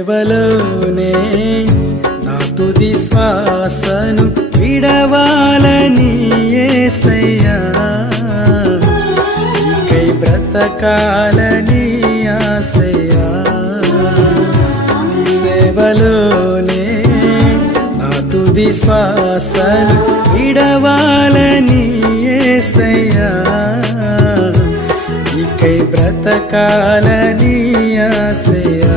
సేవలోనే నా తుది శ్వాసను విడవాలని ఏసయ్యా. నీకై బ్రతకాలని ఆశయ్యా. సేవలోనే నా తుది శ్వాసను విడవాలని ఏసయ్యా. ఇకై బ్రతకాలని ఆశయా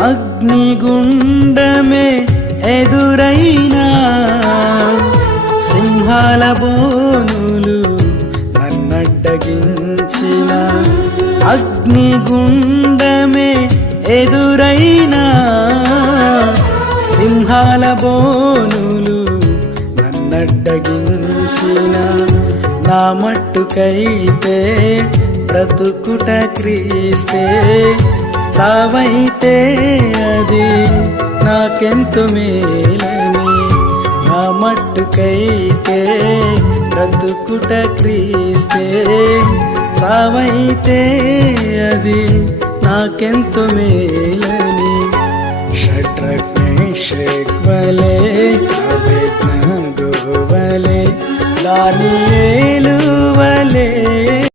అగ్నిగుండమే ఎదురైనా సింహాల బోనులు నన్నడ్డగించిన అగ్నిగుండమే ఎదురైనా సింహాల బోనులు నన్నడ్డగించిన నా మట్టుకైతే బ్రతుకుట క్రీస్తే చావైతే అది నాకెంత మేలని? నా మట్టుకైతే బ్రతుకుట క్రీస్తే. చావైతే అది నాకెంత మేలని? షట్రగ్వలే అభిజ్ఞ గోవలే